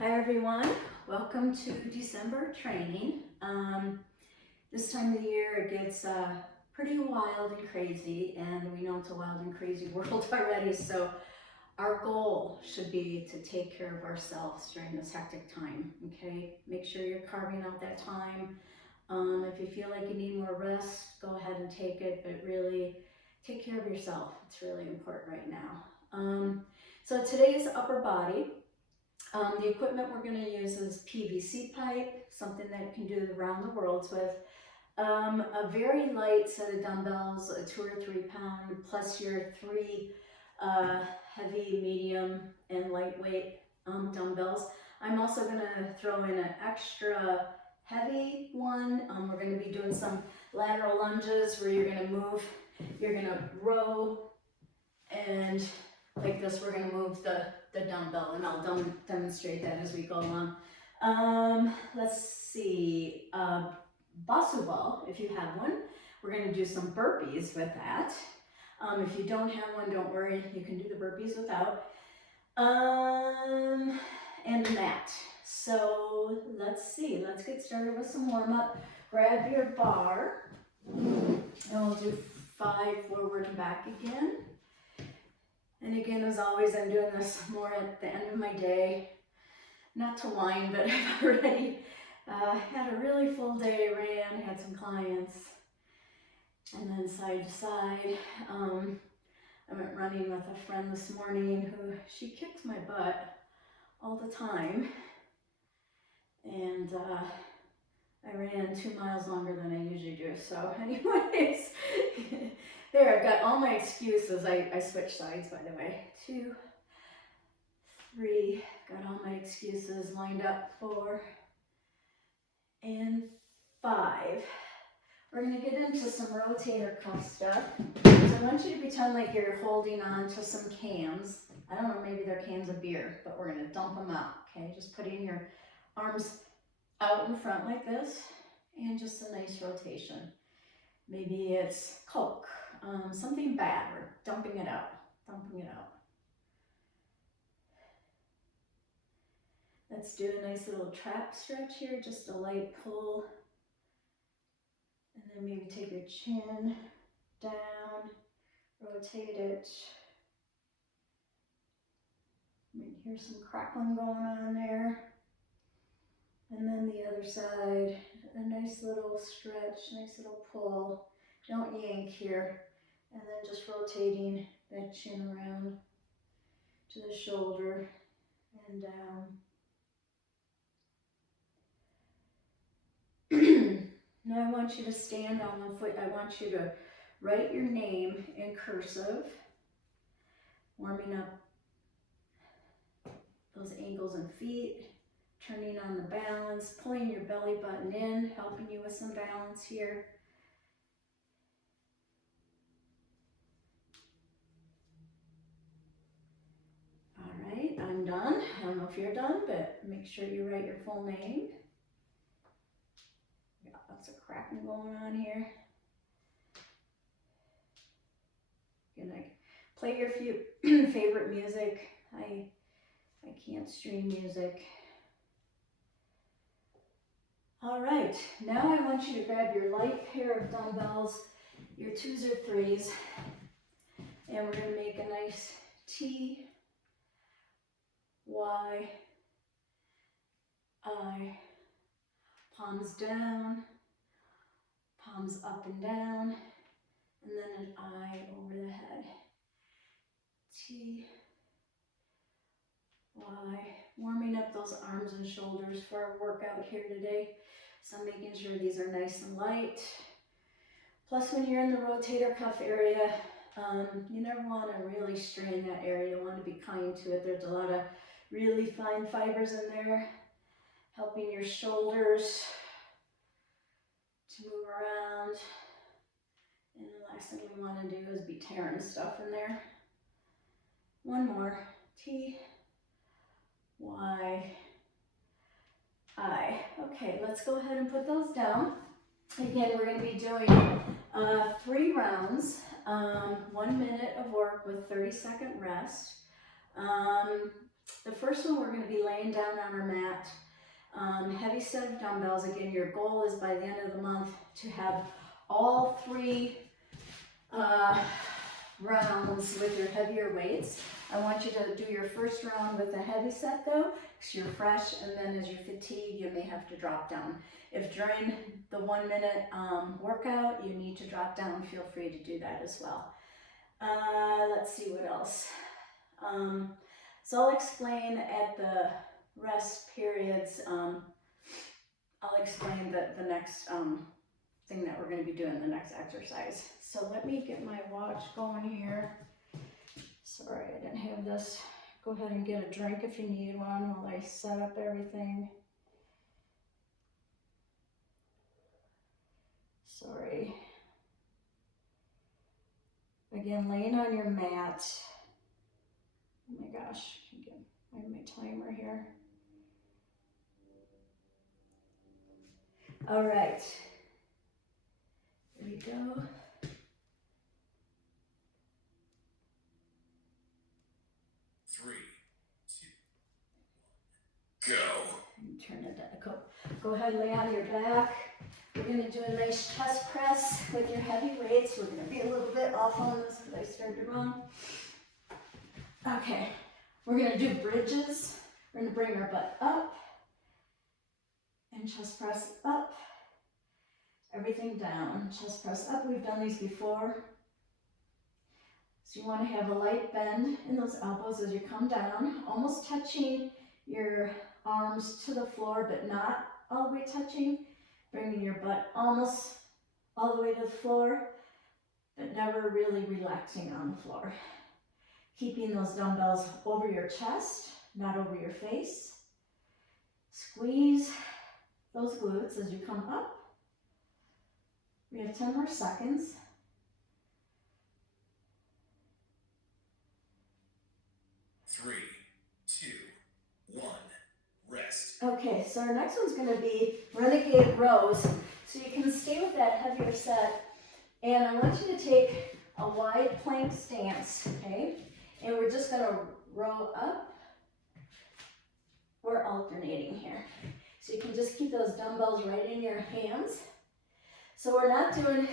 Hi everyone, welcome to December training. This time of the year it gets pretty wild and crazy, and we know it's a wild and crazy world already, so our goal should be to take care of ourselves during this hectic time, okay? Make sure you're carving out that time. If you feel like you need more rest, go ahead and take it, but really take care of yourself. It's really important right now. So today's upper body. The equipment we're going to use is PVC pipe, something that you can do the round the worlds with. A very light set of dumbbells, a 2 or 3 pound, plus your 3 heavy, medium, and lightweight dumbbells. I'm also going to throw in an extra heavy one. We're going to be doing some lateral lunges where you're going to move, you're going to row, and like this, we're going to move the dumbbell, and I'll demonstrate that as we go along. Let's see, Basu ball, if you have one. We're going to do some burpees with that. If you don't have one, don't worry, you can do the burpees without. And a mat. So let's see, let's get started with some warm-up. Grab your bar, and we'll do 5 forward and back again. And again, as always, I'm doing this more at the end of my day. Not to whine, but I've already had a really full day, ran, had some clients, and then side to side. I went running with a friend this morning who, she kicks my butt all the time. And I ran 2 miles longer than I usually do. So anyways, there, I've got all my excuses. I switched sides, by the way. 2, 3, got all my excuses lined up. 4 and 5. We're going to get into some rotator cuff stuff. So I want you to pretend like you're holding on to some cans. I don't know, maybe they're cans of beer, but we're going to dump them out, okay? Just putting your arms out in front like this, and just a nice rotation. Maybe it's Coke, something bad, we're dumping it out, dumping it out. Let's do a nice little trap stretch here, just a light pull. And then maybe take your chin down, rotate it. You can hear some crackling going on there. And then the other side, a nice little stretch, nice little pull. Don't yank here. And then just rotating that chin around to the shoulder and down. Now I want you to stand on one foot. I want you to write your name in cursive, warming up those ankles and feet, turning on the balance, pulling your belly button in, helping you with some balance here. All right, I'm done. I don't know if you're done, but make sure you write your full name. Got lots of cracking going on here. Can I play your favorite music? I can't stream music. All right, now I want you to grab your light pair of dumbbells, your 2s or 3s, and we're going to make a nice T, Y, I, palms down, palms up and down, and then an I over the head. T, Y, warming up those arms and shoulders for our workout here today. So I'm making sure these are nice and light. Plus, when you're in the rotator cuff area, you never want to really strain that area. You want to be kind to it. There's a lot of really fine fibers in there, helping your shoulders to move around. And the last thing we want to do is be tearing stuff in there. One more. T, Y, I. Okay, let's go ahead and put those down. Again, we're going to be doing 3 rounds, 1 minute of work with 30-second rest. The first one, we're going to be laying down on our mat. Heavy set of dumbbells. Again, your goal is by the end of the month to have all 3 rounds with your heavier weights. I want you to do your first round with a heavy set though, because you're fresh, and then as you fatigue, you may have to drop down. If during the 1 minute workout you need to drop down, feel free to do that as well. Let's see what else. So I'll explain at the rest periods, I'll explain the next thing that we're going to be doing, the next exercise. So let me get my watch going here. Sorry, I didn't have this. Go ahead and get a drink if you need one while I set up everything. Sorry. Again, laying on your mat. Oh my gosh, I have my timer here. All right. Here we go. Go. Turn it down. Go ahead, lay on your back. We're going to do a nice chest press with your heavy weights. We're going to be a little bit off on this because I started wrong. Okay, we're going to do bridges. We're going to bring our butt up and chest press up. Everything down, chest press up. We've done these before. So you want to have a light bend in those elbows as you come down, almost touching your arms to the floor, but not all the way touching. Bringing your butt almost all the way to the floor, but never really relaxing on the floor. Keeping those dumbbells over your chest, not over your face. Squeeze those glutes as you come up. We have 10 more seconds. Three, two, one, rest. Okay, so our next one's going to be renegade rows. So you can stay with that heavier set, and I want you to take a wide plank stance, okay? And we're just going to row up. We're alternating here. So you can just keep those dumbbells right in your hands. So we're not doing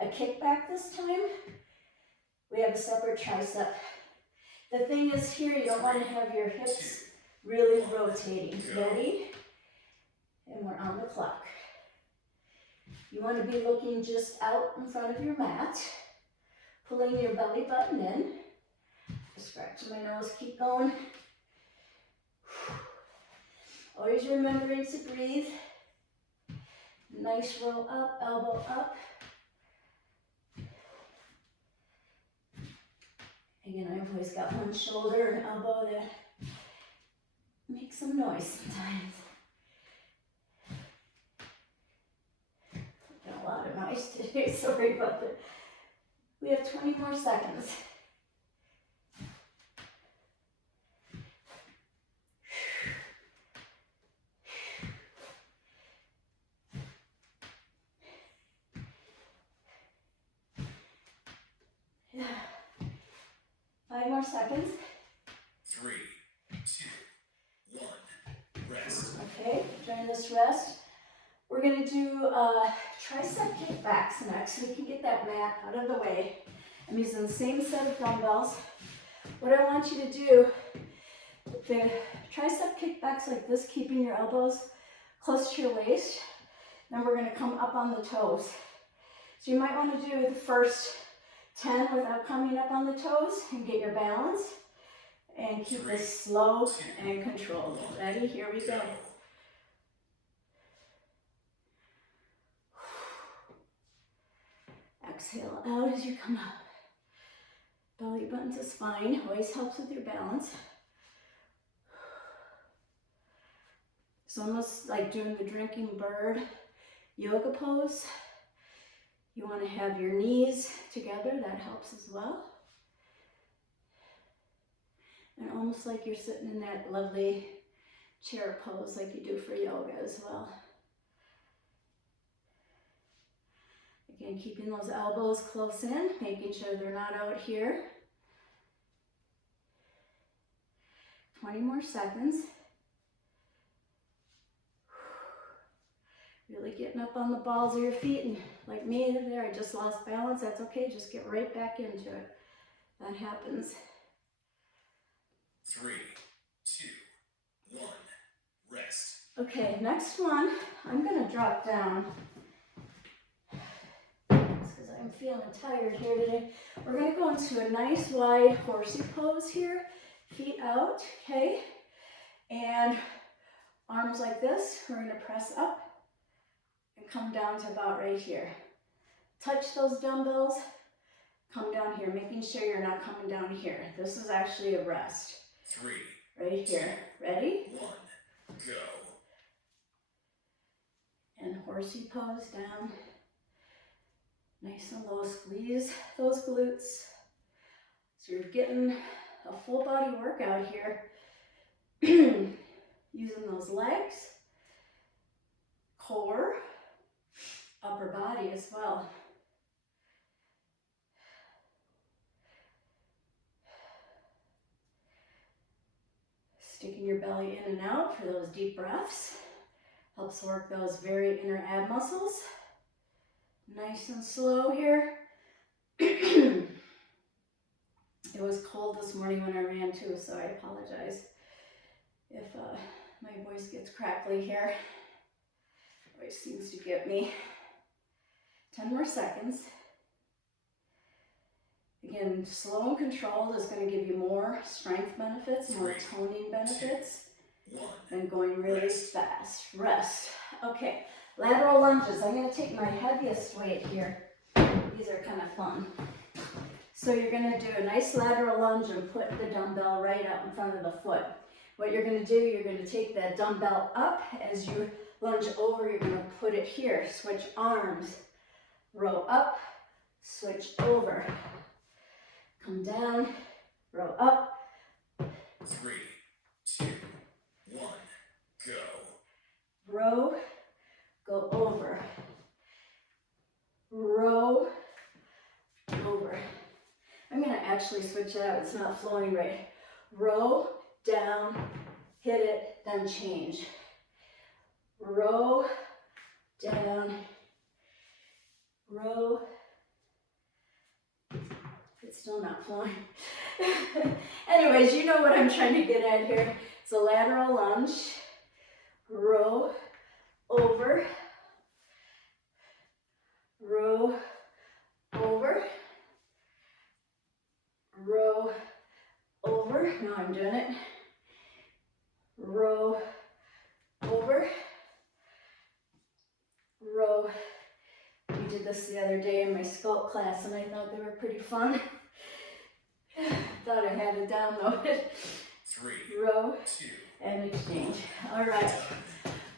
a kickback this time. We have a separate tricep. The thing is here, you don't want to have your hips really rotating. Ready? And we're on the clock. You want to be looking just out in front of your mat, pulling your belly button in. Scratch my nose, keep going. Always remembering to breathe. Nice roll up, elbow up. Again, I've always got one shoulder and elbow that makes some noise sometimes. Got a lot of noise today, sorry about that. We have 20 more seconds. Yeah. 5 more seconds. 3, 2, 1, rest. Okay, during this rest, we're going to do tricep kickbacks next. So we can get that mat out of the way. I'm using the same set of dumbbells. What I want you to do, the tricep kickbacks like this, keeping your elbows close to your waist. Then we're going to come up on the toes. So you might want to do the first 10 without coming up on the toes and get your balance. And keep this slow and controlled. Ready? Here we go. Exhale out as you come up. Belly button to spine. Always helps with your balance. It's almost like doing the drinking bird yoga pose. You want to have your knees together. That helps as well. And almost like you're sitting in that lovely chair pose like you do for yoga as well. Again, keeping those elbows close in, making sure they're not out here. 20 more seconds. Really getting up on the balls of your feet, and like me there, I just lost balance. That's okay, just get right back into it. That happens. 3, 2, 1, rest. Okay, next one, I'm gonna drop down because I'm feeling tired here today. We're gonna go into a nice wide horsey pose here, feet out, okay? And arms like this, we're gonna press up and come down to about right here. Touch those dumbbells, come down here, making sure you're not coming down here. This is actually a rest. 3, Right here. Ready? 1, go. And horsey pose down. Nice and low, squeeze those glutes. So you're getting a full body workout here. Using those legs, core, upper body as well. Sticking your belly in and out for those deep breaths. Helps work those very inner ab muscles. Nice and slow here. It was cold this morning when I ran too, so I apologize if my voice gets crackly here. Always seems to get me. 10 more seconds. Again, slow and controlled is going to give you more strength benefits, more toning benefits than going really fast. Rest. Okay, lateral lunges. I'm going to take my heaviest weight here. These are kind of fun. So you're going to do a nice lateral lunge and put the dumbbell right out in front of the foot. What you're going to do, you're going to take that dumbbell up. As you lunge over, you're going to put it here. Switch arms. Row up, switch over. Come down, row up. 3, 2, 1, go. Row, go over. Row, over. I'm going to actually switch it out. It's not flowing right. Row, down, hit it, then change. Row, down, row. It's still not flowing. Anyways, you know what I'm trying to get at here. It's a lateral lunge. Row, over. Row, over. Row, over. Now I'm doing it. Row, over. Row. We did this the other day in my sculpt class and I thought they were pretty fun. Thought I had it downloaded. 3, Row, 2, and exchange. All right.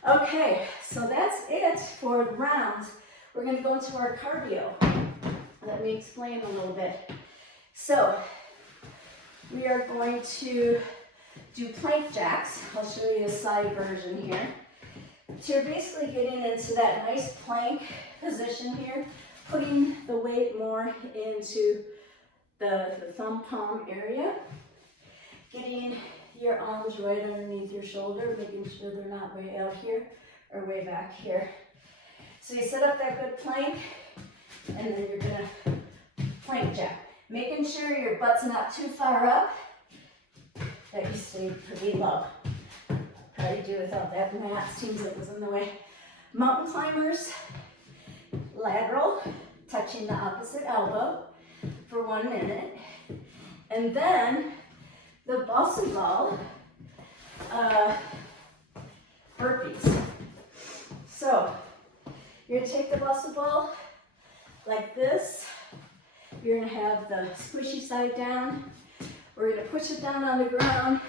Okay, so that's it for the rounds. We're going to go into our cardio. Let me explain a little bit. So, we are going to do plank jacks. I'll show you a side version here. So you're basically getting into that nice plank position here, putting the weight more into the thumb palm area, getting your arms right underneath your shoulder, making sure they're not way out here or way back here. So you set up that good plank, and then you're gonna plank jack, making sure your butt's not too far up, that you stay pretty low. How do you do without that mat? Seems like it was in the way. Mountain climbers, lateral, touching the opposite elbow for 1 minute. And then the Boston ball burpees. So you're gonna take the Boston ball like this. You're gonna have the squishy side down. We're gonna push it down on the ground,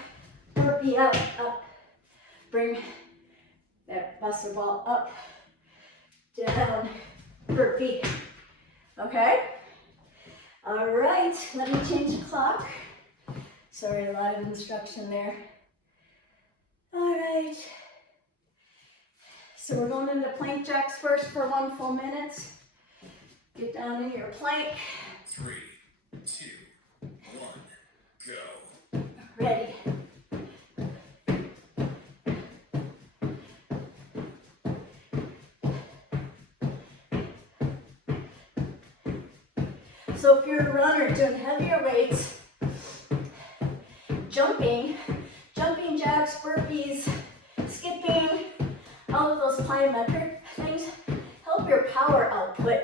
burpee up, up. Bring that Boston ball up, down, burpee. Okay? All right, let me change the clock. Sorry, a lot of instruction there. All right. So we're going into plank jacks first for 1 full minute. Get down in your plank. 3, 2, 1, go. Ready. So if you're a runner doing heavier weights, jumping jacks, burpees, skipping, all of those plyometric things help your power output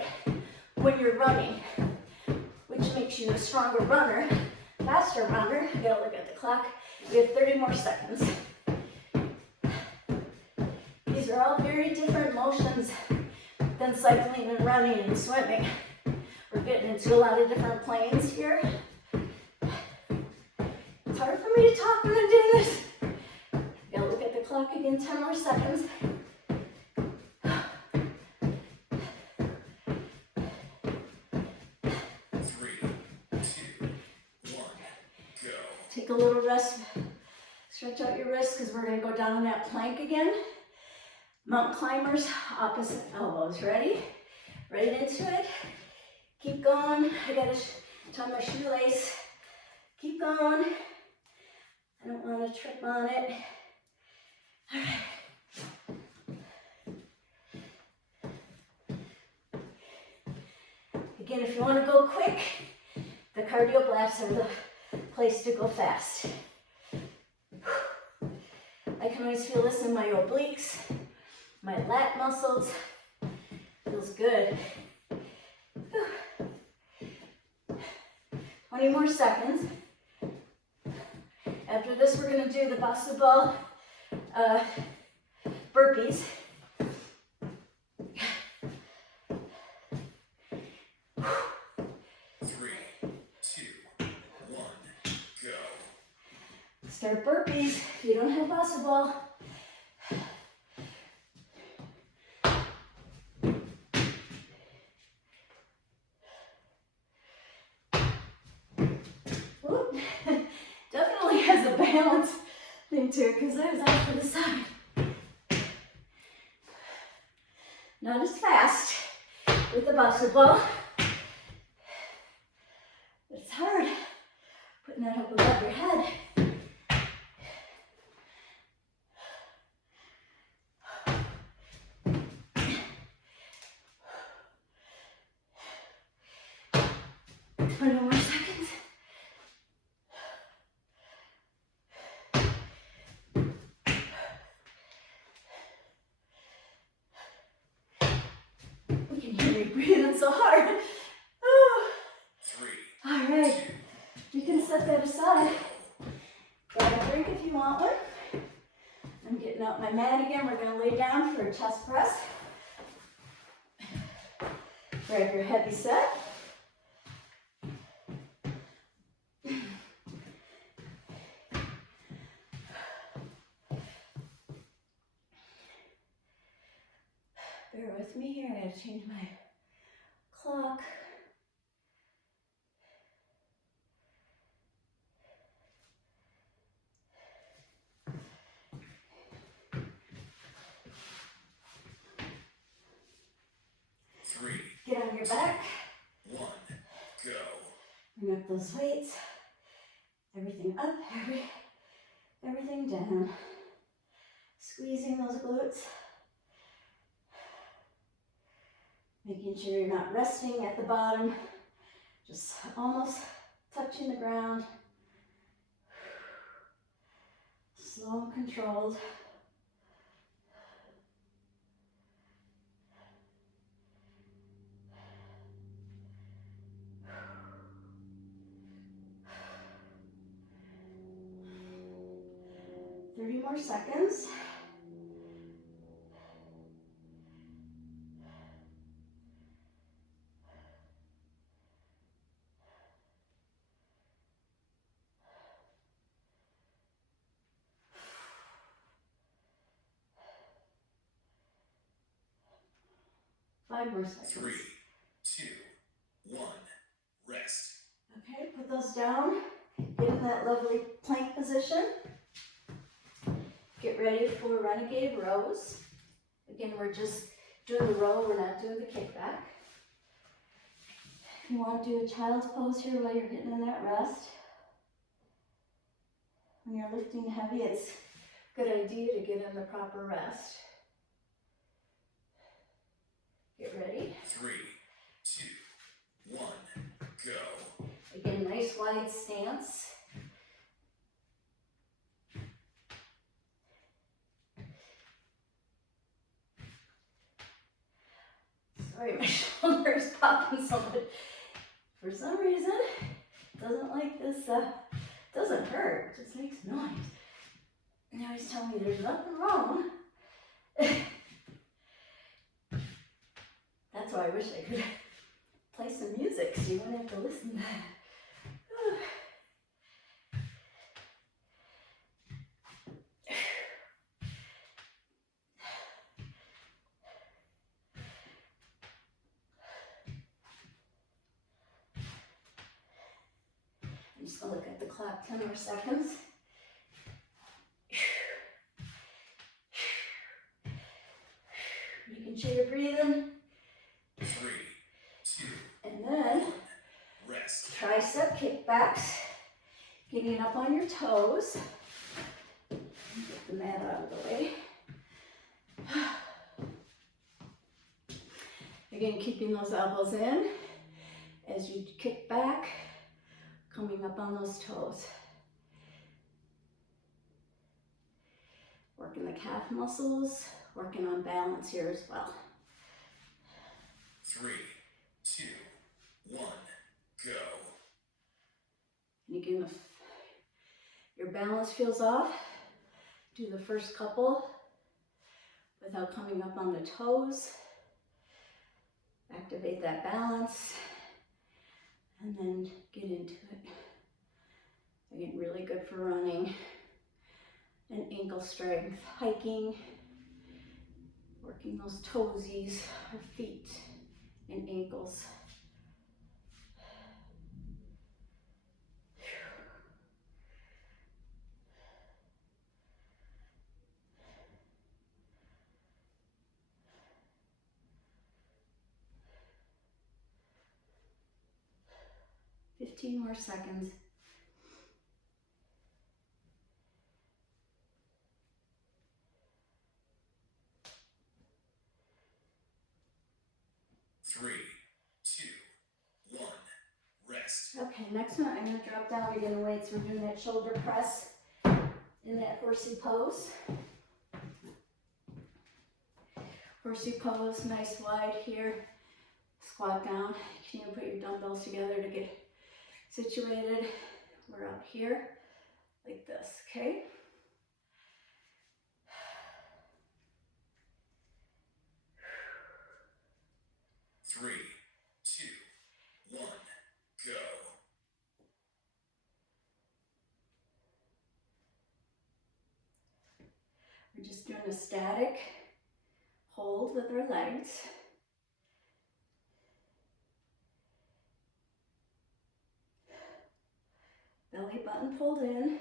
when you're running, which makes you a stronger runner, faster runner. I gotta look at the clock. We have 30 more seconds. These are all very different motions than cycling and running and swimming. We're getting into a lot of different planes here. It's hard for me to talk when I'm doing this. Gotta look at the clock again, 10 more seconds. 3, 2, 1, go. Take a little rest, stretch out your wrists because we're gonna go down on that plank again. Mountain climbers, opposite elbows. Ready? Right into it. Keep going. I gotta tie my shoelace. Keep going. I don't want to trip on it. All right. Again, if you want to go quick, the cardio blasts are the place to go fast. I can always feel this in my obliques, my lat muscles. Feels good. 20 more seconds. After this, we're going to do the Bosu ball burpees. Start burpees if you don't have Bosu ball. Definitely has a balance thing to it because I was off to the side. Not as fast with the Bosu ball. It's hard putting that up above your head. More seconds. We can hear me breathing so hard. Oh. 3. All right. You can set that aside. Grab a drink if you want one. I'm getting out my mat again. We're going to lay down for a chest press. Grab your heavy set. Bear with me here. I gotta change my clock. Get on your back. 1, go. Bring up those weights. Everything up, everything down. Squeezing those glutes. Making sure you're not resting at the bottom. Just almost touching the ground. Slow and controlled. More seconds. Five more seconds. 3, 2, 1, rest. Okay, put those down. Get in that lovely plank position. Get ready for renegade rows. Again, we're just doing the row, we're not doing the kickback. If you want to do a child's pose here while you're getting in that rest. When you're lifting heavy, it's a good idea to get in the proper rest. Get ready. 3, 2, 1, go. Again, nice wide stance. Sorry, my shoulder is popping so much. For some reason, it doesn't like this, doesn't hurt, it just makes noise. Now he's telling me there's nothing wrong. That's why I wish I could play some music so you wouldn't have to listen to that. I'm just gonna look at the clock 10 more seconds. You can show your breathing. 3, 2, And then 1. Rest. tricep kickbacks. Getting up on your toes. Get the mat out of the way. Again, keeping those elbows in as you kick back, coming up on those toes. Working the calf muscles, working on balance here as well. 3, 2, 1. Go. And again, if your balance feels off, do the first couple without coming up on the toes. Activate that balance and then get into it. Again, really good for running and ankle strength, hiking, working those toesies, our feet and ankles. Fifteen more seconds. Three, two, one. Rest. Okay, next one, I'm gonna drop down again the weights. We're doing that shoulder press in that horsey pose. Horsey pose, nice wide here. Squat down. Can you put your dumbbells together to get situated? We're up here like this, okay? Three, two, one, go. We're just doing a static hold with our legs. Belly button pulled in.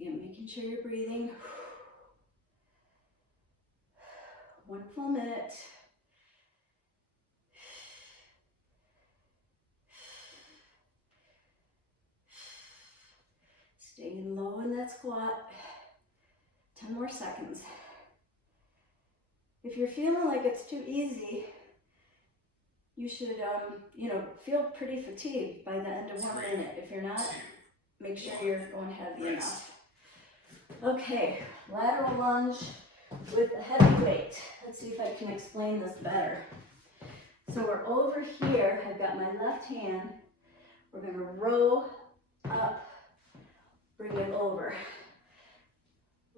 Again, making sure you're breathing. 1 full minute. Staying low in that squat. 10 more seconds. If you're feeling like it's too easy, you should, feel pretty fatigued by the end of 1 minute. If you're not, make sure you're going heavy enough. Okay, lateral lunge with a heavy weight. Let's see if I can explain this better. So we're over here. I've got my left hand. We're going to row up, bring it over.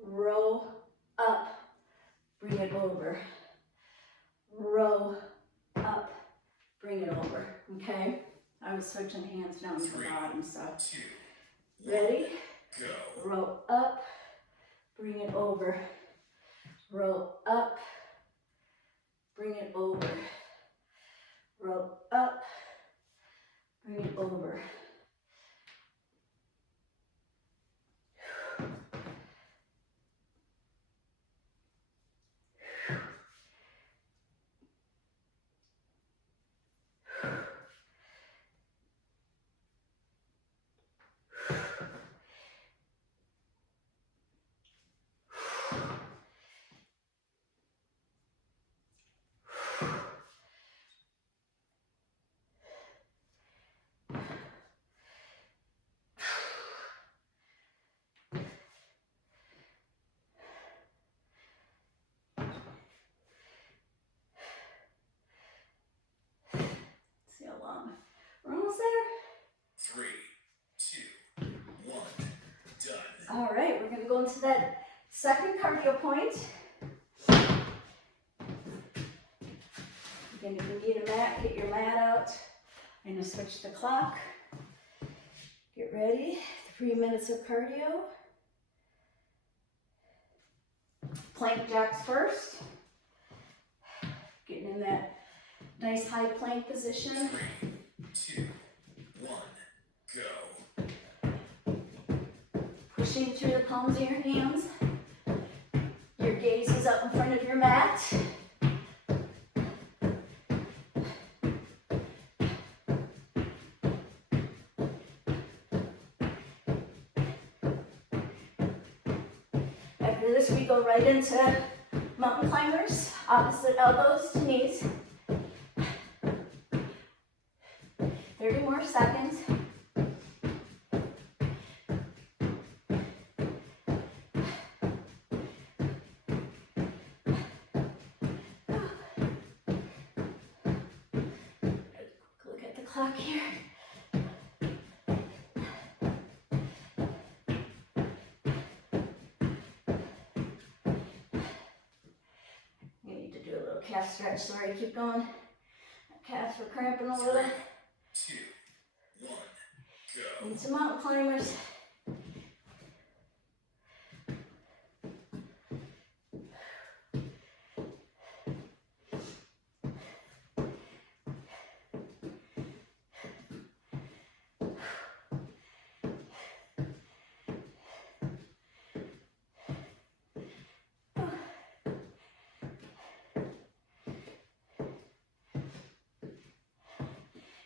Row up, bring it over. Row up, bring it over. Okay? I was switching hands down to the bottom, so. Ready? Go. Row up, bring it over. Row up, bring it over. Row up, bring it over. go into that second cardio point. Again, if you need a mat, get your mat out. I'm gonna switch the clock. Get ready, 3 minutes of cardio. Plank jacks first. Getting in that nice high plank position. 3, 2, 1, go. Pushing through the palms of your hands. Your gaze is up in front of your mat. After this, we go right into mountain climbers, opposite elbows to knees. 30 more seconds. Look at the clock here. You need to do a little calf stretch. Sorry, keep going. Calves were cramping a little. 3, 2, 1, go. Into mountain climbers.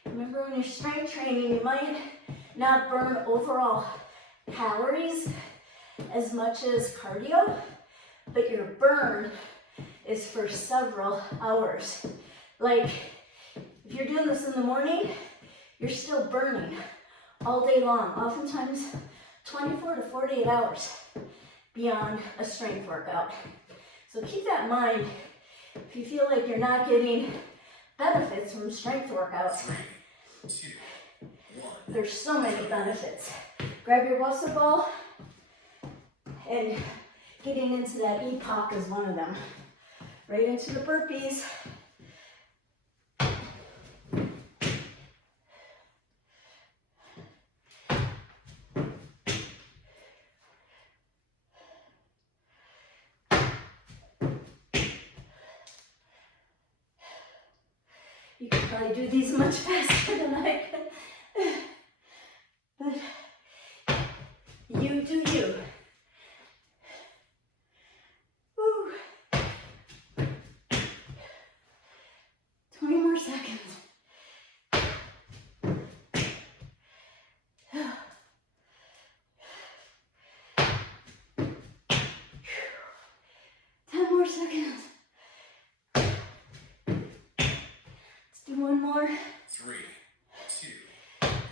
Remember, when you're strength training, you might not burn overall calories as much as cardio, but your burn is for several hours. Like, if you're doing this in the morning, you're still burning all day long, oftentimes 24 to 48 hours beyond a strength workout. So keep that in mind if you feel like you're not getting benefits from strength workouts. 3, 2, 1. There's so many benefits. Grab your muscle ball, and getting into that EPOC is one of them. Right into the burpees. You could probably do these much faster than I can. But you do you. Woo. 20 more seconds. More seconds. Let's do one more. 3, 2,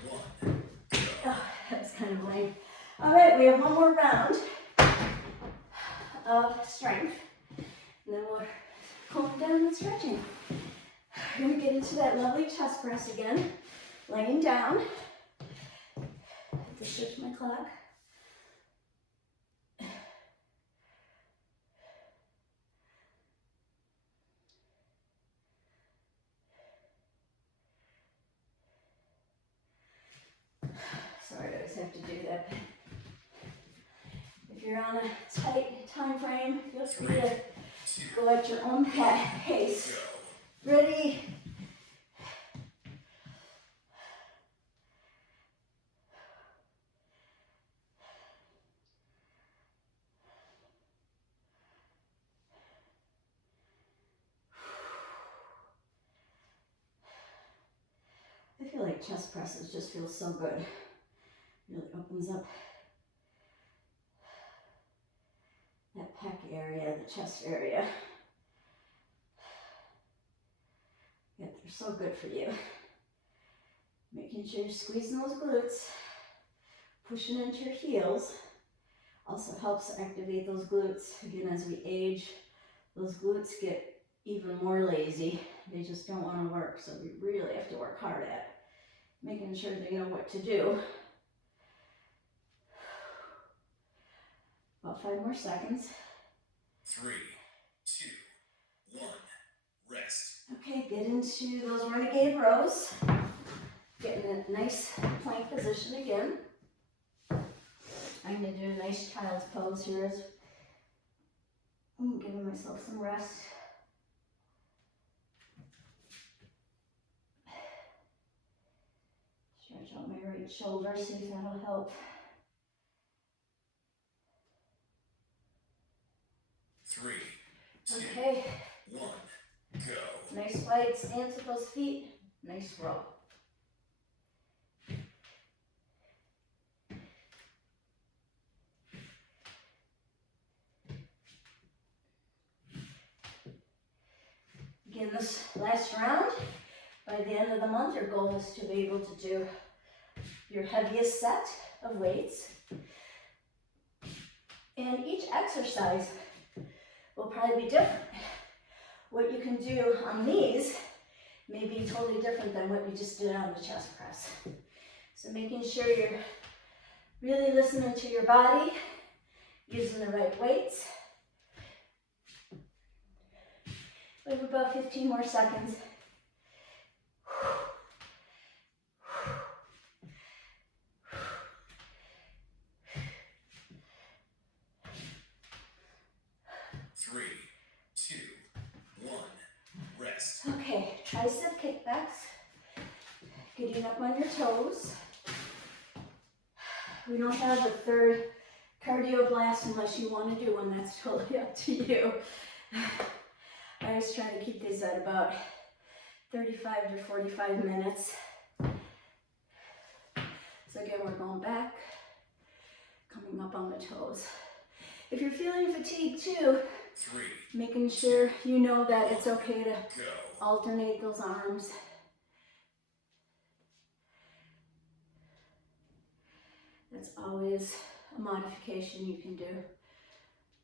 1, go. Oh, that was kind of lame. All right, we have one more round of strength. And then we're cooling down and stretching. We're going to get into that lovely chest press again. Laying down. I have to switch my clock. Sorry, I always have to do that. If you're on a tight time frame, feel free to go at your own pace. Ready? I feel like chest presses just feel so good. Really opens up that pec area, the chest area. Yeah, they're so good for you. Making sure you're squeezing those glutes, pushing into your heels. Also helps activate those glutes. Again, as we age, those glutes get even more lazy. They just don't want to work, so we really have to work hard at making sure they know what to do. About 5 more seconds. 3, 2, 1. Rest. Okay, get into those renegade rows. Get in a nice plank position again. I'm going to do a nice child's pose here. I'm giving myself some rest. Stretch out my right shoulder, see if that'll help. 3, 2, Okay, 1. Go. nice wide stance with those feet. Nice row. Again, this last round, by the end of the month, your goal is to be able to do your heaviest set of weights. And each exercise will probably be different. What you can do on these may be totally different than what you just did on the chest press. So making sure you're really listening to your body, using the right weights. We have about 15 more seconds. Three, two, one. Rest. Okay, tricep kickbacks. Getting up on your toes. We don't have a third cardio blast unless you want to do one. That's totally up to you. I always try to keep these at about 35 to 45 minutes. So again, we're going back, coming up on the toes. If you're feeling fatigued too, 3, making sure you know that it's okay to go. alternate those arms. That's always a modification you can do.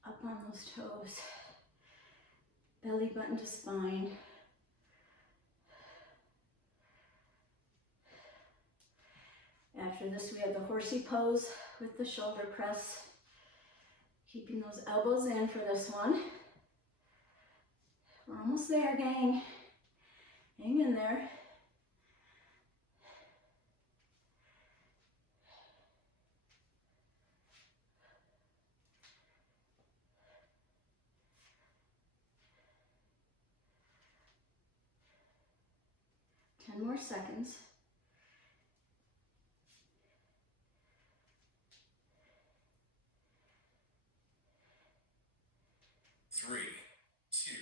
Up on those toes. Belly button to spine. After this, we have the horsey pose with the shoulder press. Keeping those elbows in for this one. We're almost there, gang. Hang in there. Ten more seconds. Three, two,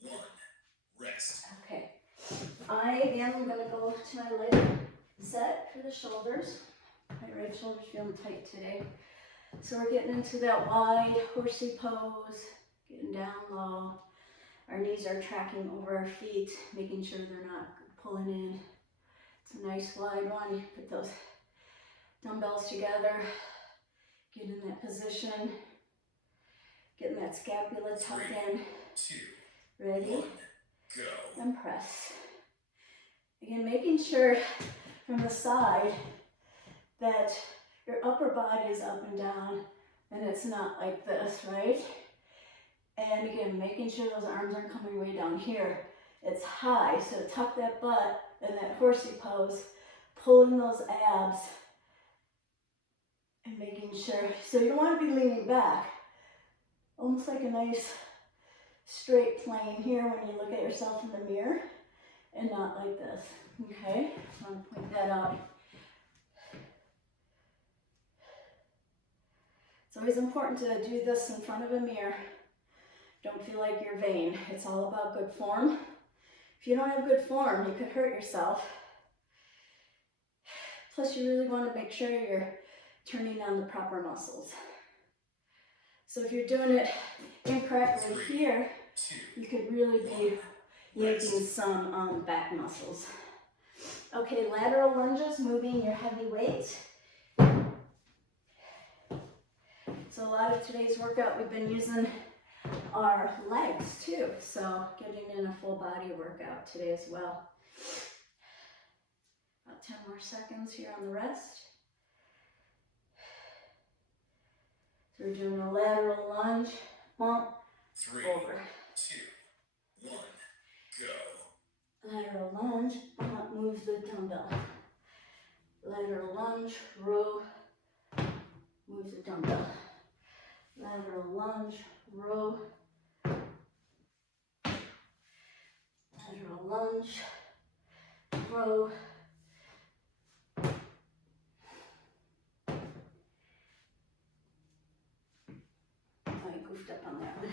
one. Rest. Okay. I again am going to go to my leg set for the shoulders. My right shoulder's feeling tight today. So we're getting into that wide horsey pose, getting down low. Our knees are tracking over our feet, making sure they're not pulling in. It's a nice wide one. You put those dumbbells together, get in that position, getting that scapula tucked in. 2, Ready? 1. Go. And press. Again, making sure from the side that your upper body is up and down and it's not like this, right? And again, making sure those arms aren't coming way down here. It's high, so tuck that butt in that horsey pose, pulling those abs and making sure. So you don't want to be leaning back. Almost like a nice straight plane here when you look at yourself in the mirror and not like this, okay? I want to point that out. It's always important to do this in front of a mirror. Don't feel like you're vain. It's all about good form. If you don't have good form, you could hurt yourself. Plus, you really want to make sure you're turning on the proper muscles. So if you're doing it incorrectly here, you could really be yanking some back muscles. Okay, lateral lunges, moving your heavy weight. So a lot of today's workout, we've been using our legs too. So getting in a full body workout today as well. About 10 more seconds here on the rest. We're doing a lateral lunge, bump, 3, over. 2, 1, go. Lateral lunge, bump, move the dumbbell. Lateral lunge, row, move the dumbbell. Lateral lunge, row. Lateral lunge, row. I goofed up on that one.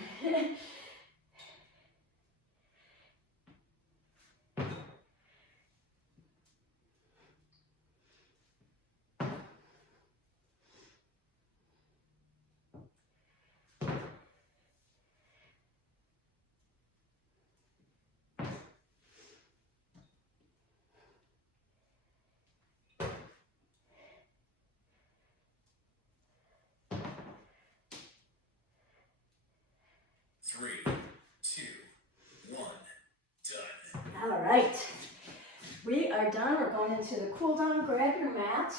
3, 2, 1, done. All right, we are done. We're going into the cool down. Grab your mat.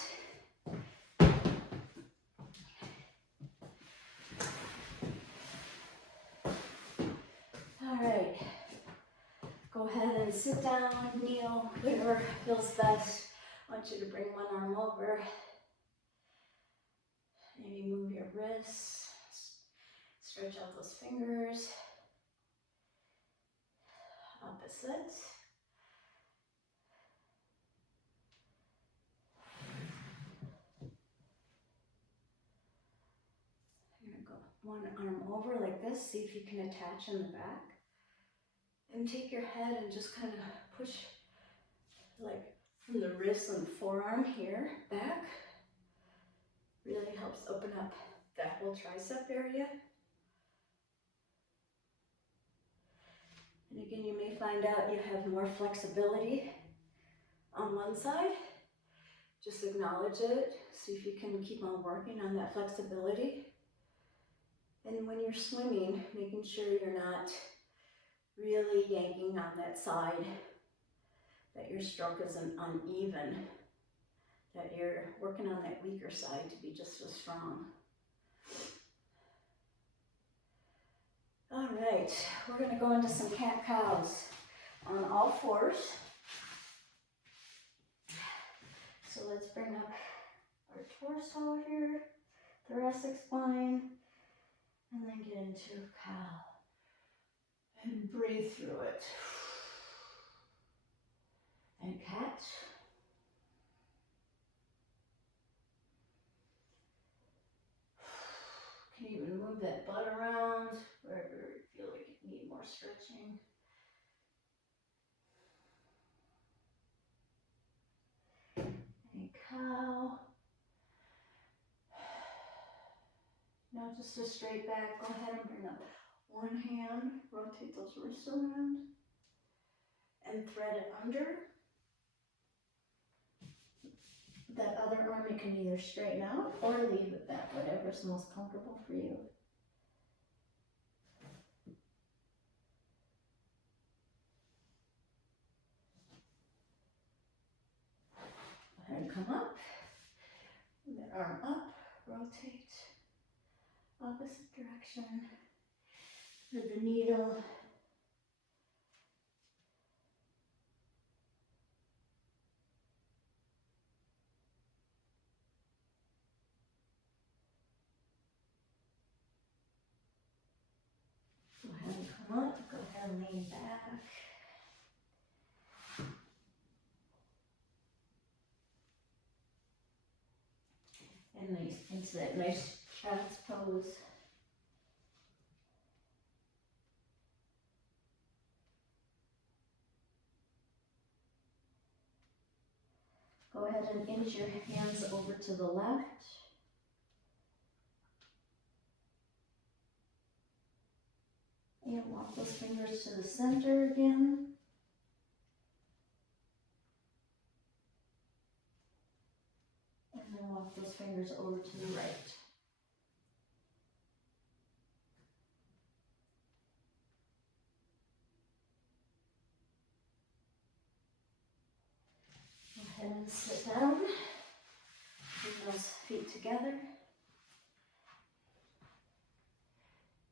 All right, go ahead and sit down, kneel, whatever feels best. I want you to bring one arm over. Maybe move your wrists, stretch out those fingers. Opposite. You're gonna go one arm over like this. See if you can attach in the back. And take your head and just kind of push like from the wrist and forearm here back. Really helps open up that whole tricep area. And again, you may find out you have more flexibility on one side. Just acknowledge it. See if you can keep on working on that flexibility. And when you're swimming, making sure you're not really yanking on that side, that your stroke isn't uneven, that you're working on that weaker side to be just as strong. All right, we're going to go into some cat-cows on all fours. So let's bring up our torso here, thoracic spine, and then get into cow. And breathe through it. And cat. Can even move that butt around wherever you feel like you need more stretching. And cow. Now just a straight back. Go ahead and bring up one hand. Rotate those wrists around. And thread it under. That other arm you can either straighten out or leave it back, whatever's most comfortable for you. Go ahead and come up. That arm up, rotate. Opposite direction. With the needle. Go ahead and come up, go ahead and lean back. And nice, into that nice child's pose. Go ahead and inch your hands over to the left. And walk those fingers to the center again. And then walk those fingers over to the right. Go ahead and sit down. Bring those feet together.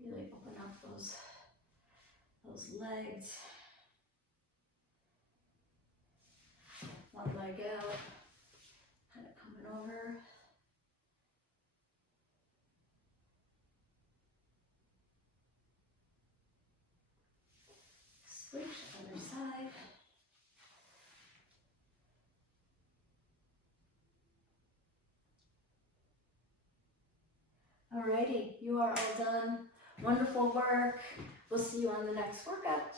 Really open up those legs. One leg out, kind of coming over. Switch, other side. Alrighty, you are all done. Wonderful work. We'll see you on the next workout.